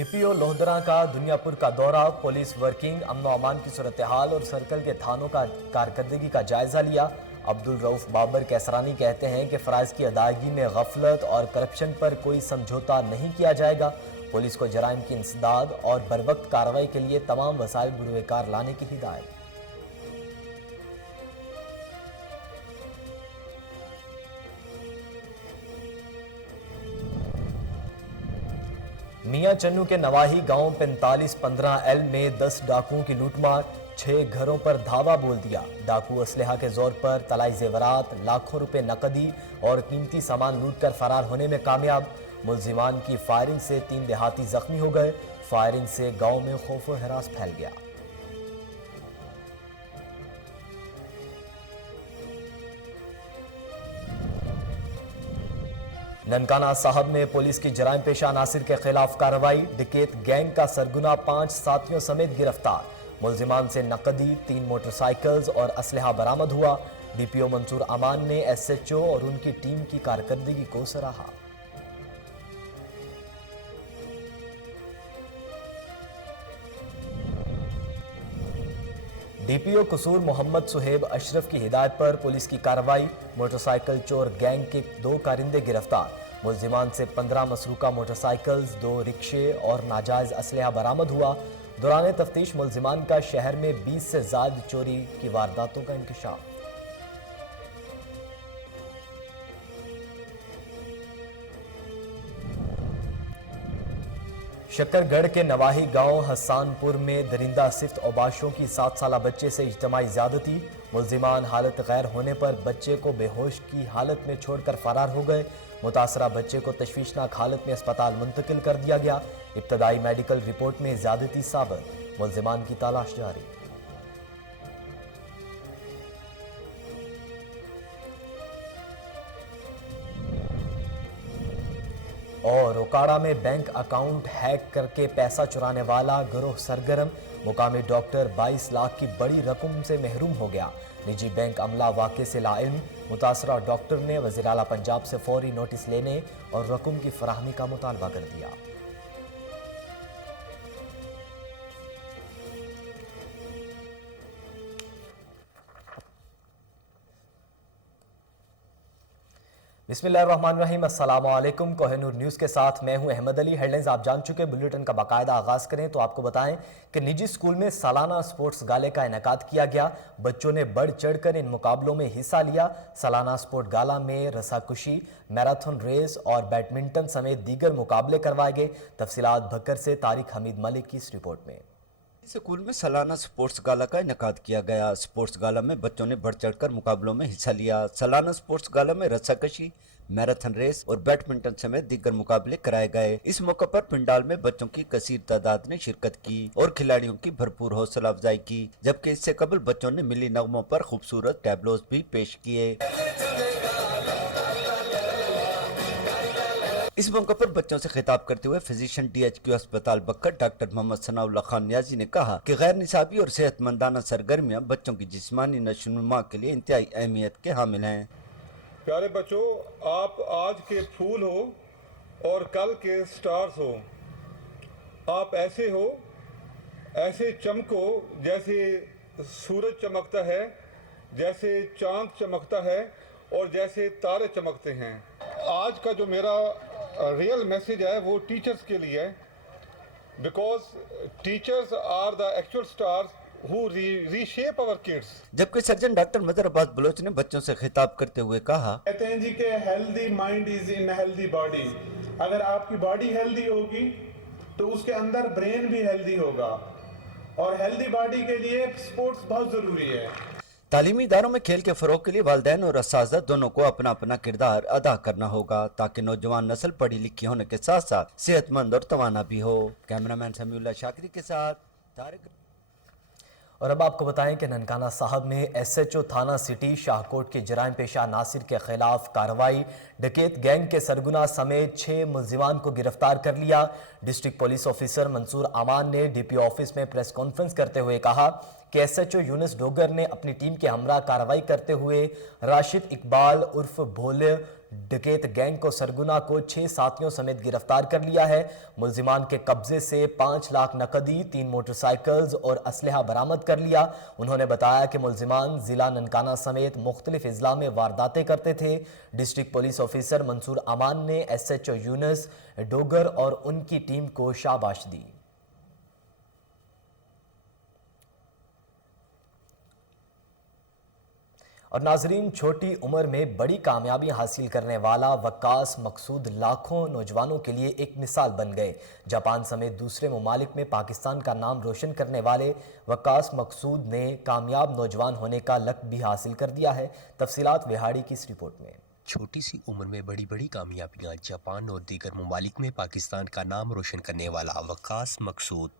DPO Lohdara का दुनियापुर का दौरा, पुलिस वर्किंग, अमन व अमान की सूरत-ए-हाल और सर्कल के थानों का कारकर्दगी का जायजा लिया। अब्दुल रऊफ बाबर कैसरानी कहते हैं कि फराइज की अदायगी में गफलत और करप्शन पर कोई समझौता नहीं किया जाएगा। पुलिस को जराइम की इंसदाद और बरवक्त कार्रवाई के लिए तमाम वसाइल बुरुएकार लाने की हिदायत। मियां चन्नू के नवाही गांव 4515L में 10 डाकुओं की लूटमार, 6 घरों पर धावा बोल दिया। डाकू असलहा के जोर पर तलाई जेवरात, लाखों रुपए नकदी और कीमती सामान लूटकर फरार होने में कामयाब। मुलजिमान की फायरिंग से 3 देहाती जख्मी हो गए। फायरिंग से गांव में खौफ व हरास फैल गया। ननकाना साहब में पुलिस की जराइम पेशा नासिर के खिलाफ कार्रवाई, डिकेत गैंग का सरगुना 5 साथियों समेत गिरफ्तार। मुलजिमान से नकदी, 3 मोटरसाइकिल्स और असलहा बरामद हुआ। डीपीओ मंसूर अमान ने एसएचओ और उनकी टीम की कारकर्दगी को सराहा। डीपीओ कसूर मोहम्मद सुहेब अशरफ की हिदायत पर पुलिस की कार्रवाई, मोटरसाइकिल चोर गैंग के 2 कारिंदे गिरफ्तार। मुलजिमान से 15 मसरूका मोटरसाइकिल्स, 2 रिक्शे और नाजायज असलहा बरामद हुआ। दौरान तफ्तीश मुलजिमान का शहर में 20 से ज्यादा चोरी की वारदातों का इंकशाफ। शक्करगढ़ के नवाही गांव हसानपुर में दरिंदा सिफ्त औबाशों की 7 साला बच्चे से इज्तमाई ज्यादती। मुलजिमान हालत गैर होने पर बच्चे को बेहोश की हालत में छोड़कर फरार हो गए। मुतासरा बच्चे को तशवीशनाक हालत में अस्पताल मुंतकिल कर दिया गया। इब्तदाई मेडिकल रिपोर्ट में ज्यादती साबित, मुलजिमान की तलाश जारी। और ओकाड़ा में बैंक अकाउंट हैक करके पैसा चुराने वाला गिरोह सरगर्म, मुकामी डॉक्टर 22 लाख की बड़ी रकम से महरूम हो गया। निजी बैंक अमला वाक़े से लाइल्म, मुतासरा डॉक्टर ने वज़ीर आला पंजाब से फौरी नोटिस लेने और रकम की फराहमी का मुतालबा कर दिया। बिस्मिल्लाहिर्रहमानिर्रहीम, अस्सलाम वालेकुम। कोहिनूर न्यूज़ के साथ मैं हूं अहमद अली। हेडलाइंस आप जान चुके। बुलेटिन का बाकायदा आगाज़ करें तो आपको बताएं कि निजी स्कूल में सालाना स्पोर्ट्स गाले का इनेकाद किया गया। बच्चों ने बढ़ चढ़कर इन मुकाबलों में हिस्सा लिया। सालाना स्पोर्ट गाला में रस्साकुशी, मैराथन रेस और बैडमिंटन समेत दीगर मुकाबले करवाए गए। तफसीलात भक्कर से तारिक हमीद मलिक की इस रिपोर्ट में। स्कूल में सालाना स्पोर्ट्स गाला का इनेकाद किया गया। स्पोर्ट्स गाला में बच्चों ने बढ़ चढ़कर मुकाबलों में हिस्सा लिया। सालाना स्पोर्ट्स गाला में रस्साकशी, मैराथन रेस और बैडमिंटन समेत दीगर मुकाबले कराए गए। इस मौके पर पिंडाल में बच्चों की कसीर तादाद ने शिरकत की और खिलाड़ियों की भरपूर हौसला अफजाई की, जबकि इससे कबल बच्चों ने मिली नगमों पर खूबसूरत टैबलोज भी पेश किए। इस मौके पर बच्चों से खिताब करते हुए फिजिशियन DHQ अस्पताल बक्कर डॉक्टर मोहम्मद सनाउल्लाह खान नियाजी ने कहा कि गैर निसाबी और सेहतमंदाना सरगर्मियां बच्चों की जिस्मानी नशोनुमा के लिए इंतहाई अहमियत के हामिल हैं। प्यारे बच्चों, आप आज के फूल हो और कल के स्टार्स हो। आप ऐसे हो, ऐसे चमको जैसे सूरज चमकता है, जैसे चांद चमकता है और जैसे तारे चमकते हैं। आज का जो मेरा रियल मैसेज है वो टीचर्स के लिए है, because teachers are the actual stars who reshape our kids। जबकि सर्जन डॉक्टर मदर अब्बास बलोच ने बच्चों से खिताब करते हुए कहा, कहते हैं जी कि healthy mind is in healthy body. अगर आपकी बॉडी हेल्दी होगी तो उसके अंदर ब्रेन भी हेल्दी होगा, और हेल्दी बॉडी के लिए स्पोर्ट्स बहुत जरूरी है। तालीमी इदारों में खेल के फरोग के लिए वालिदैन और असातिज़ा दोनों को अपना अपना किरदार अदा करना होगा, ताकि नौजवान नस्ल पढ़ी लिखी होने के साथ साथ सेहतमंद और तवाना भी हो। कैमरामैन समीउल्लाह शाकिरी के साथ तारिक। और अब आपको बताएं कि ननकाना साहब में SHO थाना सिटी शाहकोट के जराइम पेशा नासिर के खिलाफ कार्रवाई, डकैत गैंग के सरगुना समेत 6 मुलजिमान को गिरफ्तार कर लिया। डिस्ट्रिक्ट पुलिस ऑफिसर मंसूर अमान ने DPO ऑफिस में प्रेस कॉन्फ्रेंस करते हुए कहा कि SHO यूनुस डोगर ने अपनी टीम के हमरा कार्रवाई करते हुए राशिद इकबाल उर्फ भोले, डकैत गैंग को सरगुना को 6 साथियों समेत गिरफ्तार कर लिया है। मुलजिमान के कब्जे से 5 लाख नकदी, 3 मोटरसाइकिल्स और असलहा बरामद कर लिया। उन्होंने बताया कि मुलजिमान जिला ननकाना समेत मुख्तलिफ अजला में वारदातें करते थे। डिस्ट्रिक्ट पुलिस ऑफिसर मंसूर अमान ने SHO यूनुस डोगर और उनकी टीम को शाबाश दी। और नाजरीन, छोटी उम्र में बड़ी कामयाबी हासिल करने वाला वक्कास मकसूद लाखों नौजवानों के लिए एक मिसाल बन गए। जापान समेत दूसरे ममालिक में पाकिस्तान का नाम रोशन करने वाले वक्कास मकसूद ने कामयाब नौजवान होने का लक़्ब भी हासिल कर दिया है। तफसीलात विहाड़ी की इस रिपोर्ट में। छोटी सी उम्र में बड़ी बड़ी कामयाबियां, जापान और दीगर ममालिक में पाकिस्तान का नाम रोशन करने वाला वक्कास मकसूद।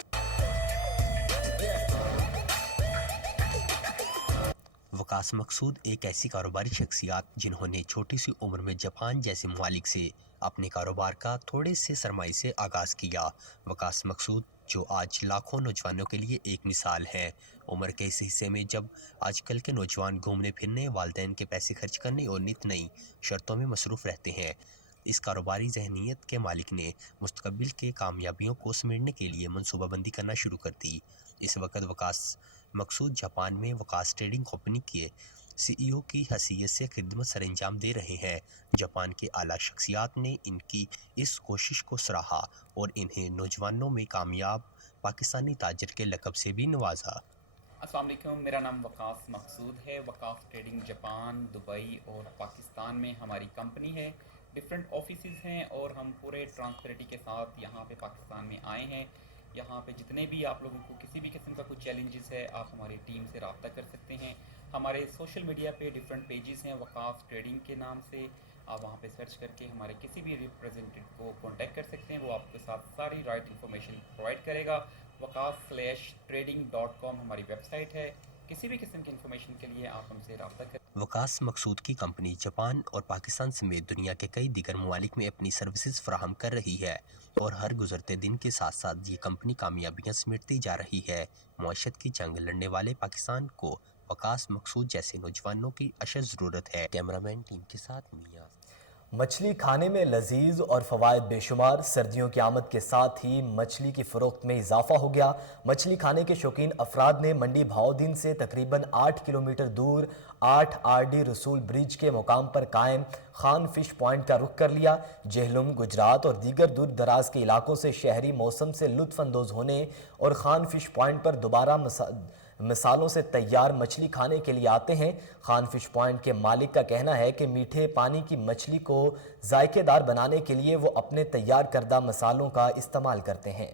वक्कास मकसूद एक ऐसी कारोबारी शख्सियत जिन्होंने छोटी सी उम्र में जापान जैसे ममालिक से अपने कारोबार का थोड़े से सरमाए से आगाज़ किया। वक्कास मकसूद जो आज लाखों नौजवानों के लिए एक मिसाल है। उम्र के इस हिस्से में जब आजकल के नौजवान घूमने फिरने, वालिदैन के पैसे खर्च करने और नित नई शर्तों में मसरूफ़ रहते हैं, इस कारोबारी जहनीत के मालिक ने मुस्तकबिल के कामयाबियों को समेटने के लिए मनसूबाबंदी करना शुरू कर दी। इस वक्त वक्कास मकसूद जापान में वक्कास ट्रेडिंग कंपनी के CEO की हैसियत से खिदमत सर अंजाम दे रहे हैं। जापान के आला शख्सियात ने इनकी इस कोशिश को सराहा और इन्हें नौजवानों में कामयाब पाकिस्तानी ताजर के लक़ब से भी नवाजा। अस्सलाम वालेकुम, मेरा नाम वक्कास मकसूद है। वक्कास ट्रेडिंग जापान, दुबई और पाकिस्तान में हमारी कंपनी है। डिफरेंट ऑफिसेज हैं और हम पूरे ट्रांसपेरेंटी के साथ यहाँ पे पाकिस्तान में आए हैं। यहाँ पे जितने भी आप लोगों को किसी भी किस्म का कुछ चैलेंजेस है, आप हमारी टीम से रब्ता कर सकते हैं। हमारे सोशल मीडिया पे डिफरेंट पेजेस हैं वक्कास ट्रेडिंग के नाम से। आप वहाँ पे सर्च करके हमारे किसी भी रिप्रेजेंटेटिव को कांटेक्ट कर सकते हैं। वो आपके साथ सारी राइट इन्फॉर्मेशन प्रोवाइड करेगा। wakaas-trading.com हमारी वेबसाइट है। किसी भी किस्म की इन्फॉर्मेशन के लिए आप हमसे रब्ता करें। वक्कास मकसूद की कंपनी जापान और पाकिस्तान समेत दुनिया के कई दीगर ममालिक में अपनी सर्विसेज फराहम कर रही है और हर गुजरते दिन के साथ साथ ये कंपनी कामयाबियां समेटती जा रही है। मुआशरत की जंग लड़ने वाले पाकिस्तान को वक्कास मकसूद जैसे नौजवानों की अशद ज़रूरत है। कैमरामैन टीम के साथ मियां। मछली खाने में लजीज और फ़वाइद बेशुमार। सर्दियों की आमद के साथ ही मछली की फ़रोख्त में इजाफा हो गया। मछली खाने के शौकीन अफराद ने मंडी भाउदीन से तकरीबन 8 किलोमीटर दूर 8 RD रसूल ब्रिज के मुकाम पर कायम खान फिश पॉइंट का रुख कर लिया। जेहलुम, गुजरात और दीगर दूर दराज के इलाकों से शहरी मौसम से लुत्फ़ अंदोज़ होने और खान फिश पॉइंट पर दोबारा मिसालों से तैयार मछली खाने के लिए आते हैं। खान फिश पॉइंट के मालिक का कहना है कि मीठे पानी की मछली को जायकेदार बनाने के लिए वो अपने तैयार करदा मसालों का इस्तेमाल करते हैं।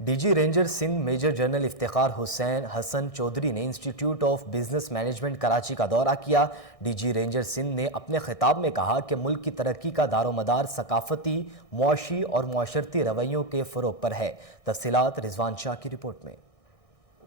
DG ranger Sindh major general Iftikhar Hussain Hasan Chaudhry ने institute of business management Karachi का दौरा किया। DG रेंजर सिंध ने अपने खिताब में कहा कि मुल्क की तरक्की का दारोमदार सकाफती, मुआशी और मुआशरती रवैयों के फ़रोग पर है। तफसीलात रिजवान शाह की रिपोर्ट में।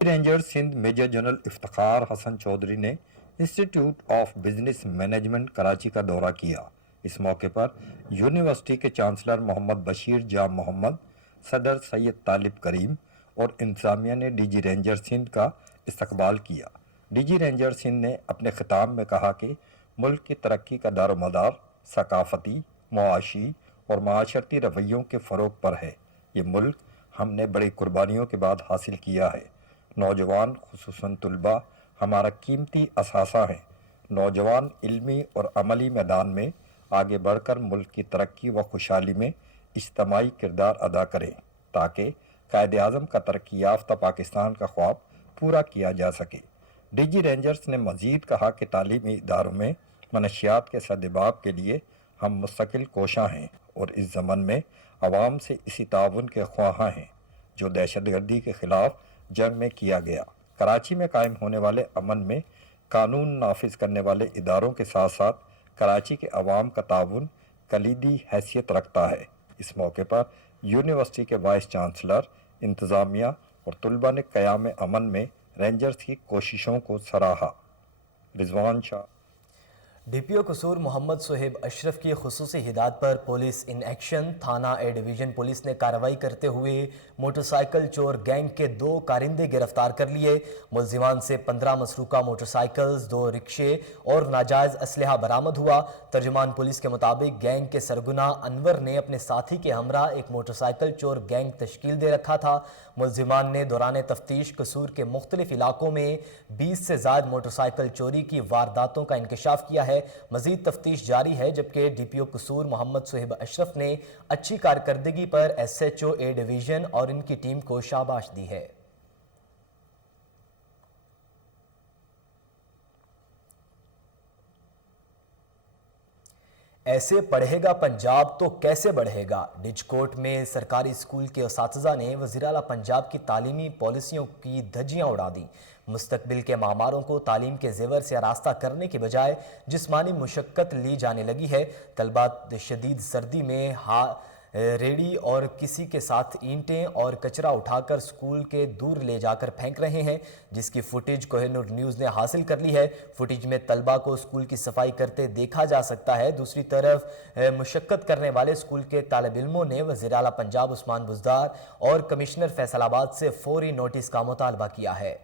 Ranger Sindh major general Iftikhar Hasan Chaudhry ने institute of business management Karachi का दौरा किया। इस मौके पर यूनिवर्सिटी के चांसलर मोहम्मद बशीर जाम मोहम्मद, सदर सैयद तालिब करीम और इंतज़ामिया ने DG रेंजर सिंध का इस्तकबाल किया। DG रेंजर सिंध ने अपने खिताब में कहा कि मुल्क की तरक्की का दारोमदार सकाफती, मुआशी और माशरती रवैयों के फ़रोग पर है। ये मुल्क हमने बड़ी कुर्बानियों के बाद हासिल किया है। नौजवान खुसूसन तुलबा हमारा कीमती असासा हैं। नौजवान इल्मी और अमली मैदान में आगे बढ़कर मुल्क की तरक्की व खुशहाली में इज्तमाई किरदार अदा करें ताकि कायद-ए-आज़म का तरक्की याफ्ता पाकिस्तान का ख्वाब पूरा किया जा सके। DG रेंजर्स ने मज़ीद कहा कि तालीमी इदारों में मनशियात के सद्भाव के लिए हम मुस्तकिल कोशां हैं और इस ज़मन में आवाम से इसी ताउन के ख्वाहां हैं जो दहशतगर्दी के ख़िलाफ़ जंग में किया गया। कराची में कायम होने वाले अमन में कानून नाफिज करने वाले इदारों के साथ साथ कराची के अवाम का ताउन कलीदी हैसियत रखता है। इस मौके पर यूनिवर्सिटी के वाइस चांसलर, इंतज़ामिया और तुलबा ने क़याम अमन में रेंजर्स की कोशिशों को सराहा। रिजवान शाह। डीपीओ कसूर मोहम्मद सुहेब अशरफ की खुसूसी हिदायत पर पुलिस इन एक्शन थाना ए डिवीजन पुलिस ने कार्रवाई करते हुए मोटरसाइकिल चोर गैंग के 2 कारिंदे गिरफ्तार कर लिए। मुलजिमान से 15 मसरूका मोटरसाइकिल्स, 2 रिक्शे और नाजायज असलहा बरामद हुआ। तर्जुमान पुलिस के मुताबिक गैंग के सरगुना अनवर ने अपने साथी के हमरा एक मोटरसाइकिल चोर गैंग तश्कील दे रखा था। मुलजिमान ने दौरान तफ्तीश कसूर के मुख्तलिफ इलाकों में 20 से ज़ायद मोटरसाइकिल चोरी की वारदातों का इंकशाफ किया है। मजीद तफ्तीश जारी है, जबकि डीपीओ कसूर मोहम्मद सुहेब अशरफ ने अच्छी कारकर्दगी पर एसएचओ ए डिवीजन और इनकी टीम को शाबाश दी है। ऐसे पढ़ेगा पंजाब तो कैसे बढ़ेगा। डिजकोट में सरकारी स्कूल के उसातिज़ा ने वज़ीर आला पंजाब की तालीमी पॉलिसियों की धज्जियां उड़ा दी। मुस्तकबिल के मामारों को तालीम के ज़ेवर से आरास्ता करने की बजाय जिस्मानी मुशक्क़त ली जाने लगी है। तलबा शदीद सर्दी में रेड़ी और किसी के साथ ईंटें और कचरा उठाकर स्कूल के दूर ले जाकर फेंक रहे हैं, जिसकी फुटेज कोहिनूर न्यूज़ ने हासिल कर ली है। फुटेज में तलबा को स्कूल की सफाई करते देखा जा सकता है। दूसरी तरफ मुशक्क़त करने वाले स्कूल के तालिब इल्मों ने वज़ीर आला पंजाब उस्मान बुज़दार और कमिश्नर फैसलाबाद से फौरी नोटिस का मुतालबा किया है।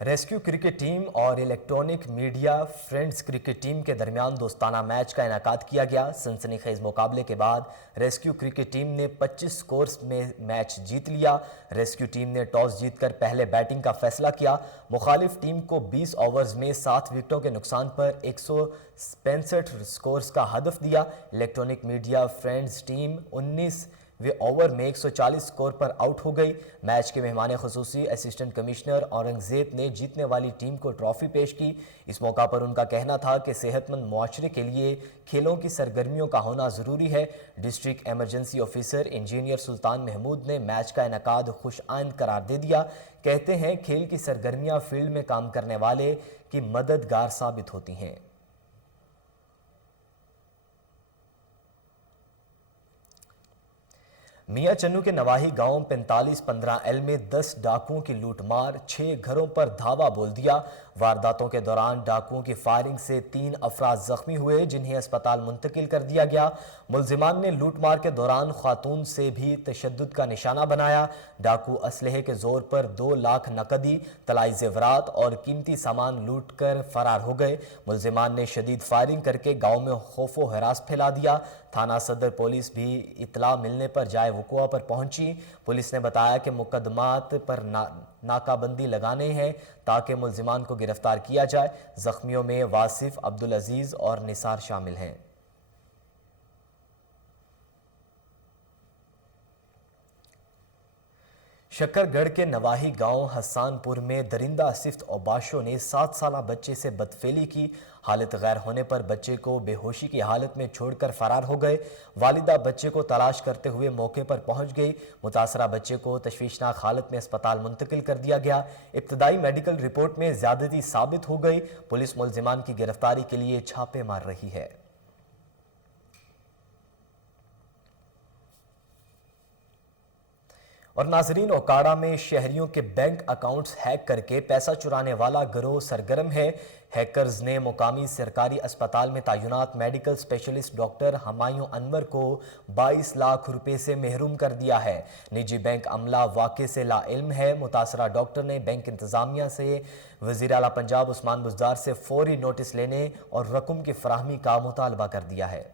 रेस्क्यू क्रिकेट टीम और electronic media friends cricket team के दरमियान दोस्ताना मैच का इनेकाद किया गया। सनसनीखेज मुकाबले के बाद रेस्क्यू क्रिकेट टीम ने 25 स्कोर्स में मैच जीत लिया। रेस्क्यू टीम ने टॉस जीतकर पहले बैटिंग का फैसला किया। मुखालिफ टीम को 20 ओवर्स में 7 विकेटों के नुकसान पर 165 स्कोर्स का हदफ दिया। इलेक्ट्रॉनिक मीडिया फ्रेंड्स टीम 19वें ओवर में 140 स्कोर पर आउट हो गई। मैच के मेहमान खुसूसी असिस्टेंट कमिश्नर औरंगजेब ने जीतने वाली टीम को ट्रॉफी पेश की। इस मौका पर उनका कहना था कि सेहतमंद मुआशरे के लिए खेलों की सरगर्मियों का होना ज़रूरी है। डिस्ट्रिक्ट एमरजेंसी ऑफिसर इंजीनियर सुल्तान महमूद ने मैच का इनेकाद खुश आइंद करार दे दिया। कहते हैं खेल की सरगर्मियाँ फील्ड में काम करने वाले की मददगार साबित होती हैं। मियां चन्नू के नवाही गांव 4515L में 10 डाकुओं की लूटमार, 6 घरों पर धावा बोल दिया। वारदातों के दौरान डाकुओं की फायरिंग से 3 अफराद जख्मी हुए, जिन्हें अस्पताल मुंतकिल कर दिया गया। मुलजिमान ने लूटमार के दौरान खातून से भी तशद्दुद का निशाना बनाया। डाकू असलहे के जोर पर 2 लाख नकदी, तलाई जेवरात और कीमती सामान लूट कर फरार हो गए। मुलजिमान ने शदीद फायरिंग करके गाँव में खौफो हरास फैला दिया। थाना सदर पुलिस भी इतला मिलने पर जाए वक़ुआ पर पहुंची। पुलिस ने बताया कि मुकदमात पर नाकाबंदी लगाने हैं ताकि मुलजिमान को गिरफ्तार किया जाए। जख्मियों में वासिफ, अब्दुल अजीज और निसार शामिल हैं। शक्करगढ़ के नवाही गांव हसानपुर में दरिंदा सिफ्त औबाशों ने 7 साला बच्चे से बदफेली की। हालत गैर होने पर बच्चे को बेहोशी की हालत में छोड़कर फरार हो गए। वालिदा बच्चे को तलाश करते हुए मौके पर पहुंच गई। मुतासरा बच्चे को तशवीशनाक हालत में अस्पताल मुंतकिल कर दिया गया। इब्तदाई मेडिकल रिपोर्ट में ज्यादती साबित हो गई। पुलिस मुलजिमान की गिरफ्तारी के लिए छापे मार रही है। और नाजरीन, ओकाड़ा में शहरियों के बैंक अकाउंट्स हैक करके पैसा चुराने वाला गिरोह सरगर्म है। हैकर्स ने मुकामी सरकारी अस्पताल में तैनात medical specialist doctor Humayun Anwar को 22 लाख रुपए से महरूम कर दिया है। निजी बैंक अमला वाक़े से लाइल्म है। मुतासरा डॉक्टर ने बैंक इंतजामिया से वज़ीर आला पंजाब उस्मान बुज़दार से फौरी नोटिस लेने और रकम की फराहमी का मुतालबा कर दिया है।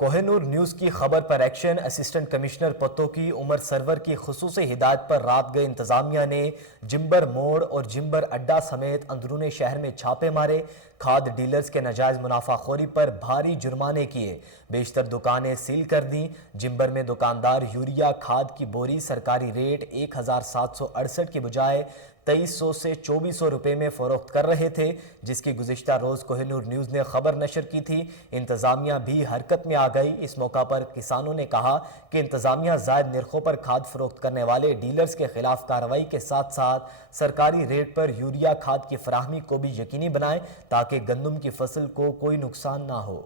कोहिनूर न्यूज़ की खबर पर एक्शन। असिस्टेंट कमिश्नर पत्तों की उमर सरवर की खुसूसी हिदायत पर रात गए इंतजामिया ने जिम्बर मोड़ और जिम्बर अड्डा समेत अंदरूनी शहर में छापे मारे। खाद डीलर्स के नाजायज मुनाफाखोरी पर भारी जुर्माने किए। बेशतर दुकानें सील कर दी। जिम्बर में दुकानदार यूरिया खाद की बोरी सरकारी रेट 1768 की बजाय 2300 से 2400 रुपए में फरोख्त कर रहे थे, जिसकी गुज़िश्ता रोज़ कोहिनूर न्यूज़ ने खबर नशर की थी। इंतज़ामिया भी हरकत में आ गई। इस मौका पर किसानों ने कहा कि इंतज़ामिया ज़ायद निर्खों पर खाद फरोख्त करने वाले डीलर्स के खिलाफ कार्रवाई के साथ साथ सरकारी रेट पर यूरिया खाद की फराहमी को भी यकीनी बनाए ताकि गंदम की फसल को कोई नुकसान ना हो।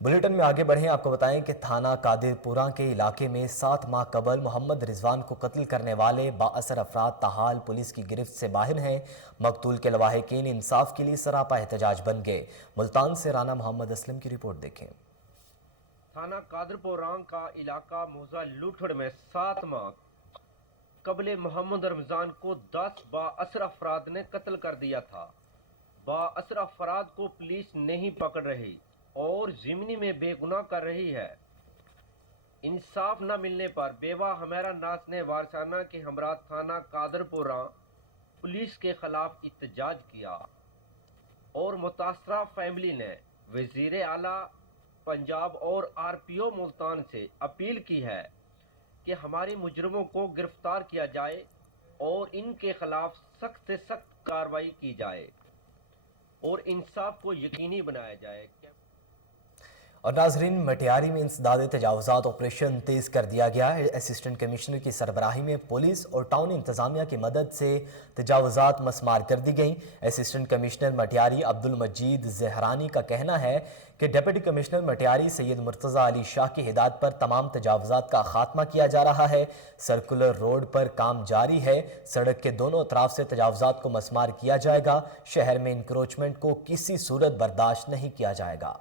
बुलेटिन में आगे बढ़ें, आपको बताएं कि थाना कादिरपुरा के इलाके में 7 माह कबल मोहम्मद रिजवान को कत्ल करने वाले बाअसर अफराद ताहाल पुलिस की गिरफ्त से बाहर हैं। मकतूल के लवाहिकीन इंसाफ के लिए सरापा एहतजाज बन गए। मुल्तान से राना मोहम्मद असलम की रिपोर्ट देखें। थाना कादरपुरा का इलाका मोजा लूठड़ में 7 माह कबल मोहम्मद रमजान को 10 बाअसर अफराद ने कत्ल कर दिया था। बाअसर अफराद को पुलिस नहीं पकड़ रही और ज़िमनी में बेगुनाह कर रही है। इंसाफ न मिलने पर बेवा हमेरा नास ने वारसाना के हमरा थाना कादरपुरा पुलिस के खिलाफ इhtजाज किया और मुतासरा फैमिली ने वज़ीर आला पंजाब और RPO मुल्तान से अपील की है कि हमारे मुजरमों को गिरफ्तार किया जाए और इनके खिलाफ सख्त से सख्त कार्रवाई की जाए और इंसाफ को यकीनी बनाया जाए। और नाजरीन, मटियारी में इंसदाद तजावुज़ात ऑपरेशन तेज़ कर दिया गया है। असिस्टेंट कमिश्नर की सरबराही में पुलिस और टाउन इंतज़ामिया की मदद से तजावुज़ात मसमार कर दी गई। असिस्टेंट कमिश्नर मटियारी अब्दुल मजीद जहरानी का कहना है कि डिप्टी कमिश्नर मटियारी सैयद मुर्तज़ा अली शाह की हिदायत पर तमाम तजावुज़ात का खात्मा किया जा रहा है। सर्कुलर रोड पर काम जारी है। सड़क के दोनों अतराफ से तजावुज़ात को मसमार किया जाएगा। शहर में इंक्रोचमेंट को किसी सूरत बर्दाश्त नहीं किया जाएगा।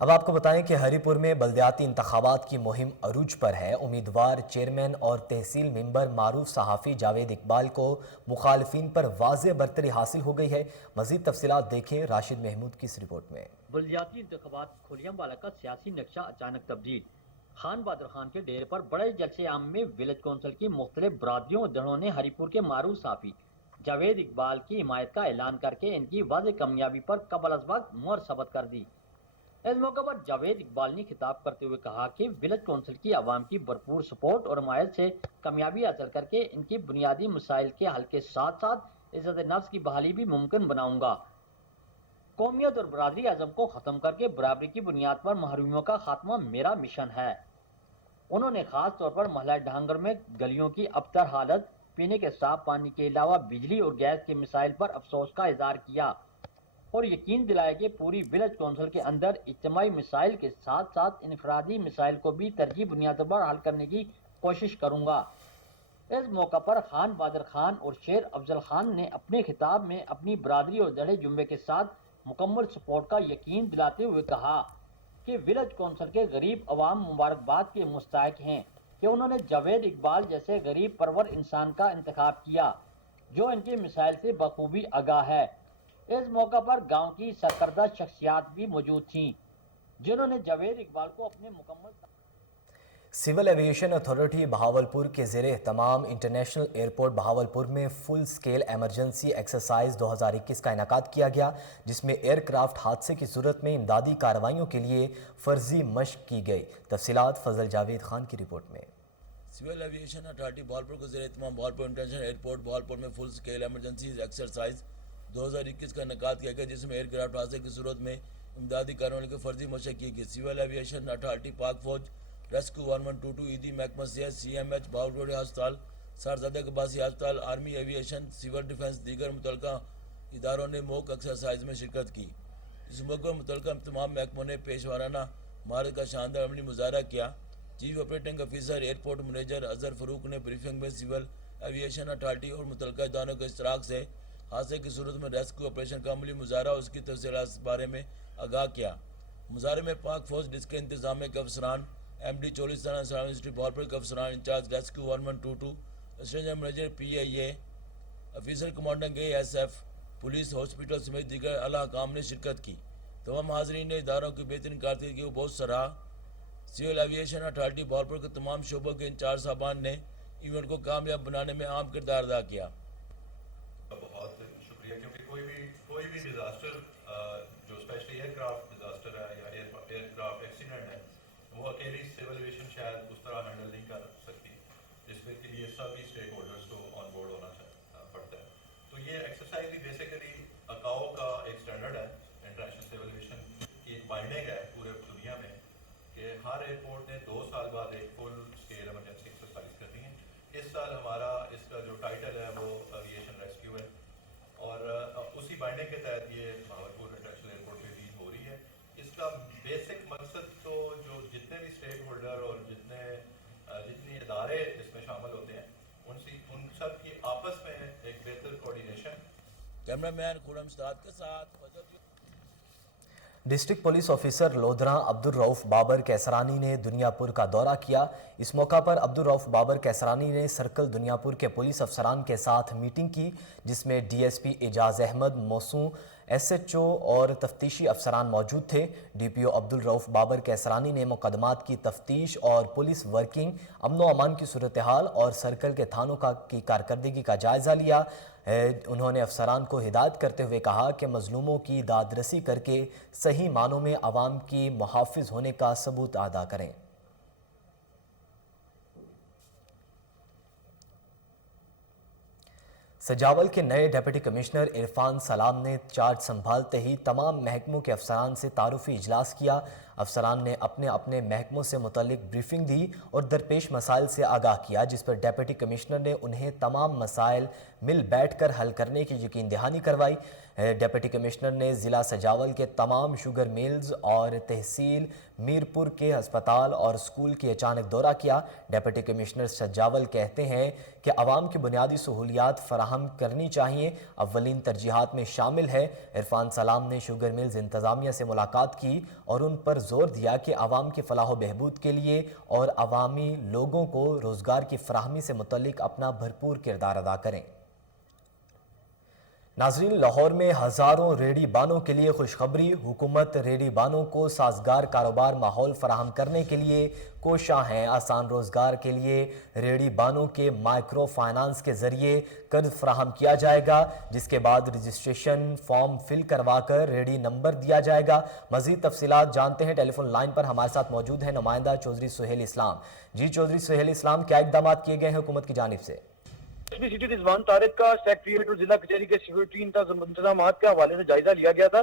अब आपको बताएं कि हरीपुर में बल्दियाती इंतखाबात की मुहिम अरूज पर है। उम्मीदवार चेयरमैन और तहसील मेंबर मारूफ सहाफ़ी जावेद इकबाल को मुखालिफिन पर वाज़ेह बरतरी हासिल हो गई है। मज़ीद तफसीलात देखें राशिद महमूद की इस रिपोर्ट में। बल्दियाती इंतखाबात खोलियांवाला का सियासी नक्शा अचानक तब्दील। खान बहादुर खान के डेरे पर बड़े जलसे आम में विलेज कौंसिल की मुख्तलिफ बरादरियों और दड़ों ने हरीपुर के मारूफ सहाफ़ी जावेद इकबाल की हिमायत का ऐलान करके इनकी वाज़ेह कामयाबी पर कबल अज़ वक्त मोहर सबत कर दी। इस मौके पर जावेद इकबाल ने खिताब करते हुए कहा कि विलेज कौंसिल की आवाम की भरपूर सपोर्ट और हमायत से कामयाबी हासिल करके इनकी बुनियादी मसाइल के हल के साथ साथ इज्जत नफ्स की बहाली भी मुमकिन बनाऊंगा। कौमियत और बरादरी आज़म को ख़त्म करके बराबरी की बुनियाद पर महरूमियों का खात्मा मेरा मिशन है। उन्होंने खास तौर पर महला ढांगर में गलियों की अबतर हालत, पीने के साफ पानी के अलावा बिजली और गैस के मिसाइल पर अफसोस का इज़हार किया और यकीन दिलाया कि पूरी विलेज कौंसिल के अंदर इज्तिमाई मिसाइल के साथ साथ इनफरादी मिसाइल को भी तरजीह बुनियादों पर हल करने की कोशिश करूंगा। इस मौका पर खान बहादुर खान और शेर अफजल खान ने अपने खिताब में अपनी बरादरी और दड़े जुम्बे के साथ मुकम्मल सपोर्ट का यकीन दिलाते हुए कहा कि विलेज कौंसिल के गरीब अवाम मुबारकबाद के मुस्तहिक हैं कि उन्होंने जावेद इकबाल जैसे गरीब परवर इंसान का इंतखाब किया जो इनके मिसाइल से बखूबी आगाह है। इस मौका पर गांव की सरकर्दा शख्सियात भी मौजूद थीं जिन्होंने जावेद इकबाल को अपने मुकम्मल। सिविल एविएशन अथॉरिटी बहावलपुर के ज़ेरे तमाम इंटरनेशनल एयरपोर्ट बहावलपुर में फुल स्केल एमरजेंसी एक्सरसाइज 2021 का इनेकाद किया गया, जिसमें एयरक्राफ्ट हादसे की सूरत में इमदादी कार्रवाइयों के लिए फर्जी मशक की गई। तफसीलात फजल जावेद खान की रिपोर्ट में। सिविल एविएशन अथॉरिटी बहावलपुर के ज़ेरे तमाम बहावलपुर इंटरनेशनल एयरपोर्ट बहावलपुर में फुल स्केल एमरजेंसी एक्सरसाइज 2021 का इनेकाद किया गया, जिसमें एयरक्राफ्ट हादसे की सूरत में इमदादी कार्रवाई की फर्जी मशक की गई। सिविल एविएशन अथॉरिटी पाक फौज रेस्क्यू 1122 ईदी महकमा CMH बहावलपुर अस्पताल सारजादा कबासी अस्पताल आर्मी एविएशन सिविल डिफेंस दीगर मुतलका इदारों ने मॉक एक्सरसाइज में शिरकत की। इस मौके पर मुतलका तमाम महकमों ने पेशवाराना महारत का शानदार अमली मुजाहरा किया। Chief operating officer airport manager Azhar Farooq ने ब्रीफिंग में सिविल एविएशन अथॉरिटी और मुतलका इदारों के इश्तराक से हादसे की सूरत में रेस्क्यू ऑपरेशन का अमली मुजाहरा और उसकी तफसीलात बारे में आगाह किया। मुजाहरे में पाक फौज जिसके इंतजाम के अफसरान MD चौलिस्ताना यूनिवर्सिटी बहावलपुर के अफसरान incharge rescue 1122 assistant manager PIA officer commanding ASF police hospital समेत दीगर आला हकाम ने शिरकत की। तमाम हाज़रीन ने इदारों की बेहतरीन कारकर्दगी को बहुत सराहा। सिविल एविएशन अथॉरिटी बहावलपुर के तमाम शोबों के इंचार्ज साहबान ने इवेंट को कामयाब बनाने में अहम किरदार अदा किया। बहुत शुक्रिया, क्योंकि कोई भी डिजास्टर एयरक्राफ्ट डिजास्टर है या एयरक्राफ्ट एक्सीडेंट है, वो अकेली सिविल एविएशन शायद उस तरह हैंडल नहीं कर सकती, जिसमें के लिए सभी स्टेक होल्डर्स को ऑन बोर्ड होना पड़ता है। तो ये एक्सरसाइज भी बेसिकली अकाओ का एक स्टैंडर्ड है, इंटरनेशनल सिविल एविएशन की एक बाइंडिंग है पूरे दुनिया में कि हर एयरपोर्ट ने 2 साल बाद एक फुल स्केल इमरजेंसी एक्सरसाइज करनी है। इस साल हमारा इसका जो टाइटल है वो एविएशन रेस्क्यू है, और उसी बाइंडिंग के तहत ये भावलपुर इंटरनेशनल एयरपोर्ट पे भी हो रही है। इसका बेसिक मकसद तो जो जितने भी स्टेक होल्डर और जितने इदारे इसमें शामिल होते हैं उन सब की आपस में एक बेहतर कोऑर्डिनेशन। कैमरामैन खुरम उस्ताद के साथ district police officer Lodhran Abdul Rauf Babar Kaisrani ने दुनियापुर का दौरा किया। इस मौका पर अब्दुल रऊफ बाबर कैसरानी ने सर्कल दुनियापुर के पुलिस अफसरान के साथ मीटिंग की, जिसमें डीएसपी एजाज अहमद, मौसू एसएचओ और तफ्तीशी अफसरान मौजूद थे। डीपीओ अब्दुल रऊफ बाबर कैसरानी ने मुकदमात की तफ्तीश और पुलिस वर्किंग, अमन व अमान की सूरत हाल और सर्कल के थानों की कारकर्दगी का जायज़ा लिया। उन्होंने अफसरान को हिदायत करते हुए कहा कि मजलूमों की दादरसी करके सही मानों में आवाम की मुहाफिज होने का सबूत अदा करें। सजावल के नए डिप्टी कमिश्नर इरफान सलाम ने चार्ज संभालते ही तमाम महकमों के अफसरान से तारुफी इजलास किया। अफसरान ने अपने अपने महकमों से मुतल्लिक ब्रीफिंग दी और दरपेश मसाइल से आगाह किया, जिस पर डिप्टी कमिश्नर ने उन्हें तमाम मसाइल मिल बैठकर हल करने की यकीन दहानी करवाई। डिप्टी कमिश्नर ने ज़िला सजावल के तमाम शुगर मिल्स और तहसील मीरपुर के अस्पताल और स्कूल की अचानक दौरा किया। डिप्टी कमिश्नर सजावल कहते हैं कि आवाम की बुनियादी सहूलियात फराहम करनी चाहिए, अव्वलीन तरजीहात में शामिल है। इरफान सलाम ने शुगर मिल्स इंतज़ामिया से मुलाकात की और उन पर जोर दिया कि आवाम की फलाह व बहबूद के लिए और अवामी लोगों को रोज़गार की फराहमी से मुतल्लिक अपना भरपूर किरदार अदा करें। नाजरीन, लाहौर में हज़ारों रेडी बानों के लिए खुशखबरी। हुकूमत रेडी बानों को साजगार कारोबार माहौल फराहम करने के लिए कोशा हैं। आसान रोज़गार के लिए रेडी बानों के माइक्रो फाइनेंस के ज़रिए कर्ज फराहम किया जाएगा, जिसके बाद रजिस्ट्रेशन फॉर्म फिल करवा कर रेडी नंबर दिया जाएगा। मज़ीद तफसीलात जानते हैं, टेलीफोन लाइन पर हमारे साथ मौजूद है नुमाइंदा चौधरी सुहेल इस्लाम। जी चौधरी सुहेल इस्लाम, क्या इक़दाम किए गए हैं हुकूमत की जानिब से? एसपी सिटी रिजवान तारिक का सेक्रेटरीट और जिला कचहरी के सिक्योरिटी इंतजाम के हवाले से जायजा लिया गया था।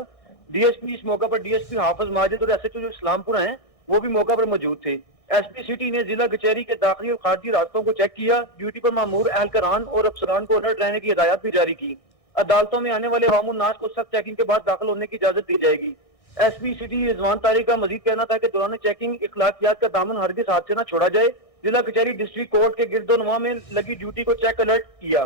डीएसपी इस मौका पर डीएसपी हाफिज माजिद और एसएचओ जो इस्लामपुरा हैं वो भी मौका पर मौजूद थे। एसपी सिटी ने जिला कचहरी के दाखिली और खारजी रास्तों को चेक किया। ड्यूटी पर मामूर एहलकारान और अफसरान को अलर्ट रहने की हिदायत भी जारी की। अदालतों में आने वाले अवामुन नास को सख्त चेकिंग के बाद दाखिल होने की इजाजत दी जाएगी। एसपी सिटी रिजवान तारिक का मजीद कहना था कि दौरान चेकिंग इखलाकियात का दामन हरगिज हाथ से न छोड़ा जाए। जिला कचहरी डिस्ट्रिक्ट कोर्ट के गिरदोनवा में लगी ड्यूटी को चेक अलर्ट किया।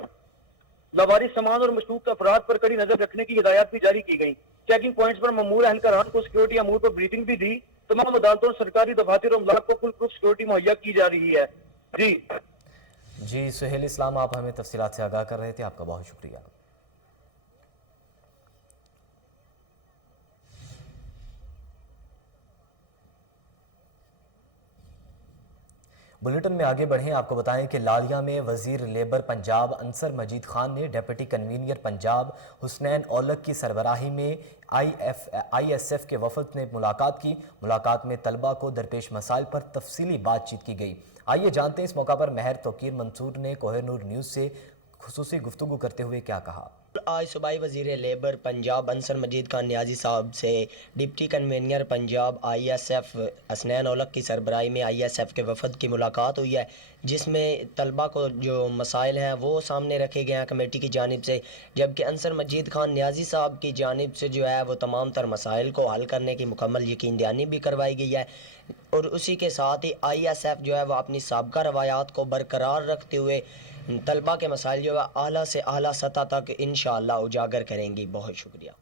लवारिस सामान और मशकूक अफराद पर कड़ी नजर रखने की हिदायत भी जारी की गई। चेकिंग पॉइंट्स पर मामूर एहलकारान को सिक्योरिटी अमूर पर ब्रीफिंग भी दी। तमाम अदालतों और सरकारी दफातर और अमलाक को फुल प्रूफ सिक्योरिटी मुहैया की जा रही है। जी सुहेल इस्लाम, आप हमें तफसीलात से आगाह कर रहे थे, आपका बहुत शुक्रिया। बुलेटिन में आगे बढ़ें, आपको बताएं कि लालिया में वजीर लेबर पंजाब अंसर मजीद खान ने डिप्टी कन्वीनर पंजाब हुसनैन औलख की सरबराही में ISF के वफद ने मुलाकात की। मुलाकात में तलबा को दरपेश मसाइल पर तफसीली बातचीत की गई। आइए जानते हैं इस मौका पर महर तोकीर मंसूर ने कोहिनूर न्यूज़ से खुसूसी गुफ्तगू करते हुए क्या कहा। आज सूबाई वज़ीर लेबर पंजाब अंसर मजीद खान नियाजी साहब से deputy convener Punjab ISF Hasnain Aulakh की सरबराही में ISF के वफद की मुलाकात हुई है, जिसमें तलबा को जो मसाइल हैं वो सामने रखे गए हैं कमेटी की जानिब से, जबकि अंसर मजीद खान नियाजी साहब की जानिब से जो है वो तमाम तर मसाइल को हल करने की मुकम्मल यकीन दहानी भी करवाई गई है। और उसी के साथ ही ISF जो है वो अपनी साबका रवायात को बरकरार रखते हुए तलबा के मसाइल जो है आला से आला सतह तक इंशाअल्लाह उजागर करेंगी। बहुत शुक्रिया।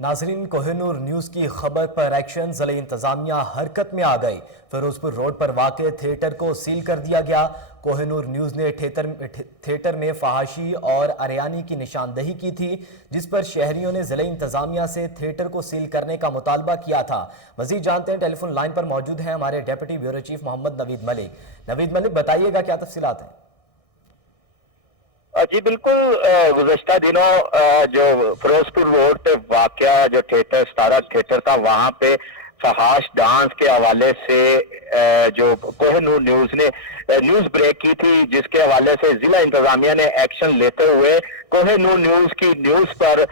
नाजरीन, कोहिनूर न्यूज़ की खबर पर एक्शन, ज़िले इंतज़ामिया हरकत में आ गई। फिरोजपुर रोड पर वाक़े थिएटर को सील कर दिया गया। कोहिनूर न्यूज़ ने थिएटर में फहाशी और अरियानी की निशानदही की थी, जिस पर शहरियों ने ज़िले इंतज़ामिया से थिएटर को सील करने का मुतालबा किया था। मज़ीद जानते हैं, टेलीफोन लाइन पर मौजूद हैं हमारे deputy bureau chief Mohammad Naveed Malik. Naveed Malik, बताइएगा क्या तफसीलात हैं। जी बिल्कुल, गुज़श्ता दिनों जो फिरोजपुर रोड पे वाक़या जो थिएटर सितारा थिएटर था, वहाँ पे फहाश डांस के हवाले से जो कोहिनूर न्यूज़ ने न्यूज़ ब्रेक की थी, जिसके हवाले से ज़िला इंतज़ामिया ने एक्शन लेते हुए कोहिनूर न्यूज़ की न्यूज़ पर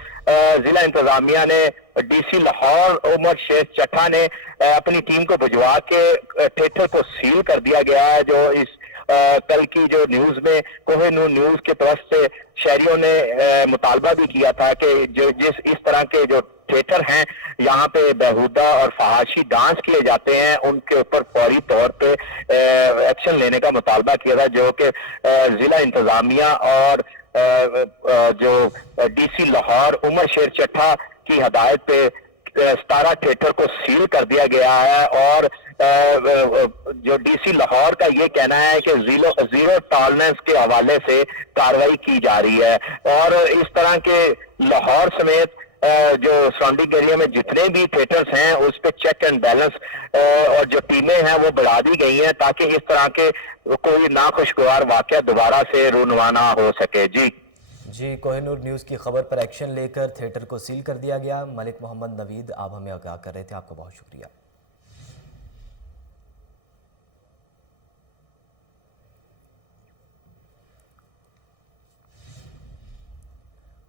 ज़िला इंतज़ामिया ने डीसी लाहौर उमर शेख चट्टा ने अपनी टीम को भिजवा के थिएटर को सील कर दिया गया है। जो इस कल की जो न्यूज में कोहिनूर न्यूज की तरफ से शहरियों ने मुतालबा भी किया था कि जो इस तरह के जो थिएटर हैं यहाँ पे बेहुदा और फहाशी डांस किए जाते हैं, उनके ऊपर फौरी तौर पे एक्शन लेने का मुतालबा किया था, जो कि जिला इंतजामिया और जो डीसी लाहौर उमर शेर चट्टा की हदायत पे सितारा थिएटर को सील कर दिया गया है। और जो डीसी लाहौर का ये कहना है कि जीरो टॉलरेंस के हवाले से कार्रवाई की जा रही है, और इस तरह के लाहौर समेत जो सराउंडिंग एरिया में जितने भी थिएटर्स हैं उस पे चेक एंड बैलेंस और जो टीमें हैं वो बढ़ा दी गई हैं, ताकि इस तरह के कोई नाखुशगवार वाकया दोबारा से रूनवा ना हो सके। जी, कोहिनूर न्यूज़ की खबर पर एक्शन लेकर थिएटर को सील कर दिया गया। मलिक मोहम्मद नवीद आप हमें आगाह कर रहे थे, आपका बहुत शुक्रिया।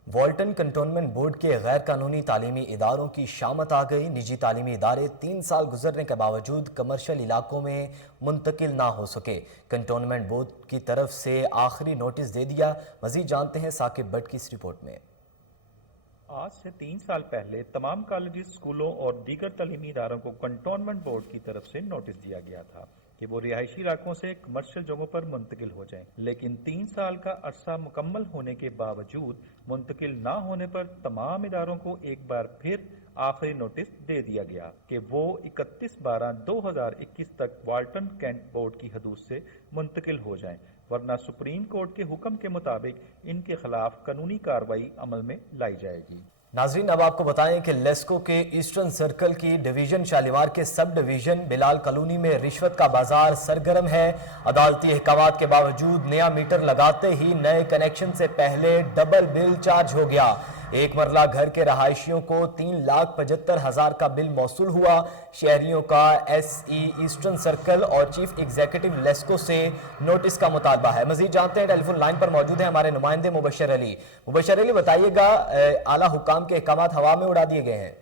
वॉल्टन कंटोनमेंट बोर्ड के गैर कानूनी तालीमी इदारों की शामत आ गई। निजी तालीमी इदारे 3 साल गुजरने के बावजूद कमर्शियल इलाकों में मुंतकिल ना हो सके। कंटोनमेंट बोर्ड की तरफ से आखिरी नोटिस दे दिया। मजीद जानते हैं साकिब भट्ट की इस रिपोर्ट में। आज से 3 साल पहले तमाम कॉलेजेस, स्कूलों और दीगर तालीमी इदारों को कंटोनमेंट बोर्ड की तरफ से नोटिस दिया गया था कि वो रिहायशी इलाकों से कमर्शियल जगहों पर मुंतकिल हो जाएं। लेकिन 3 साल का अरसा मुकम्मल होने के बावजूद मुंतकिल ना होने पर तमाम इदारों को एक बार फिर आखिरी नोटिस दे दिया गया कि वो 31/12/2021 तक वाल्टन कैंट बोर्ड की हदूद से मुंतकिल हो जाएं, वरना सुप्रीम कोर्ट के हुक्म के मुताबिक इनके खिलाफ कानूनी कार्रवाई अमल में लाई जाएगी। नाजरीन, अब आपको बताएं कि लेस्को के ईस्टर्न सर्कल की डिवीजन शालीमार के सब डिवीजन बिलाल कॉलोनी में रिश्वत का बाजार सरगर्म है। अदालती अहकामात के बावजूद नया मीटर लगाते ही नए कनेक्शन से पहले डबल बिल चार्ज हो गया। एक मरला घर के रहायशियों को 3,75,000 का बिल मौसूल हुआ। शहरियों का SE ईस्टर्न सर्कल और चीफ एग्जीक्यूटिव लेस्को से नोटिस का मुतालबा है। मजीद जानते हैं, टेलीफोन लाइन पर मौजूद है हमारे नुमाइंदे मुबशर अली। मुबशर अली, बताइएगा, आला हुकाम के अहकामात हवा में उड़ा दिए गए हैं।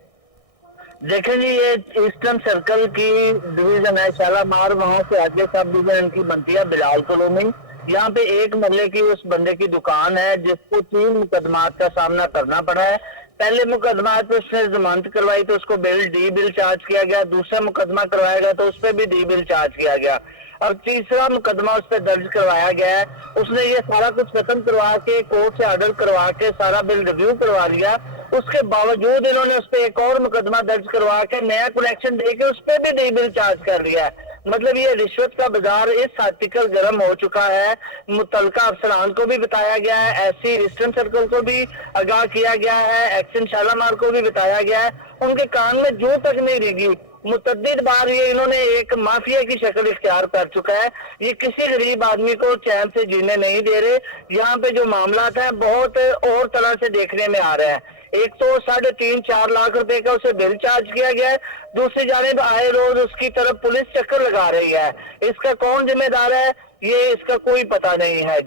देखें जी, ये ईस्टर्न सर्कल की डिवीजन है शालामार, वहाँ से आगे सब डिवीजन की बनती है बिलाल कॉलोनी। यहाँ पे एक मरले की उस बंदे की दुकान है जिसको 3 मुकदमात का सामना करना पड़ा है। पहले मुकदमा पे उसने जमानत करवाई तो उसको डी बिल चार्ज किया गया। दूसरा मुकदमा करवाएगा तो उस पर भी डी बिल चार्ज किया गया। और तीसरा मुकदमा उस पर दर्ज करवाया गया है। उसने ये सारा कुछ खत्म करवा के कोर्ट से ऑर्डर करवा के सारा बिल रिव्यू करवा लिया। उसके बावजूद इन्होंने उस पर एक और मुकदमा दर्ज करवा के नया कनेक्शन दे के उस पर भी डी बिल चार्ज कर लिया है। मतलब ये रिश्वत का बाजार इस हद तक गर्म हो चुका है। मुतलका अफसरान को भी बताया गया है, SC ईस्टर्न सर्कल को भी आगाह किया गया है, एक्शन शालामार को भी बताया गया है। उनके कान में जू तक नहीं रिगी। मुतद्दिद बार ये इन्होंने एक माफिया की शक्ल इख्तियार कर चुका है। ये किसी गरीब आदमी को चैन से जीने नहीं दे रहे। यहाँ पे जो मामला है बहुत और तरह से देखने में आ रहा है। एक तो 3.5-4 लाख रुपए का उसे बिल चार्ज किया गया है। दूसरी जानिब आए रोज उसकी तरफ पुलिस चक्कर लगा रही है। इसका कौन जिम्मेदार है, ये इसका कोई पता नहीं है।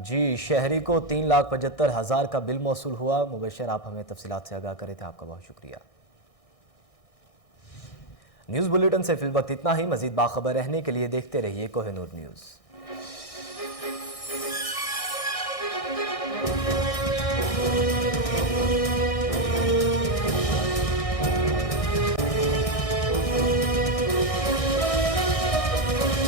जी, शहरी को 3,75,000 का बिल मौसूल हुआ। मुबशर, आप हमें तफसीलात से आगाह करे थे, आपका बहुत शुक्रिया। न्यूज़ बुलेटिन से फिल वक्त इतना ही। मजीद बाखबर रहने के लिए देखते रहिए कोहिनूर न्यूज़।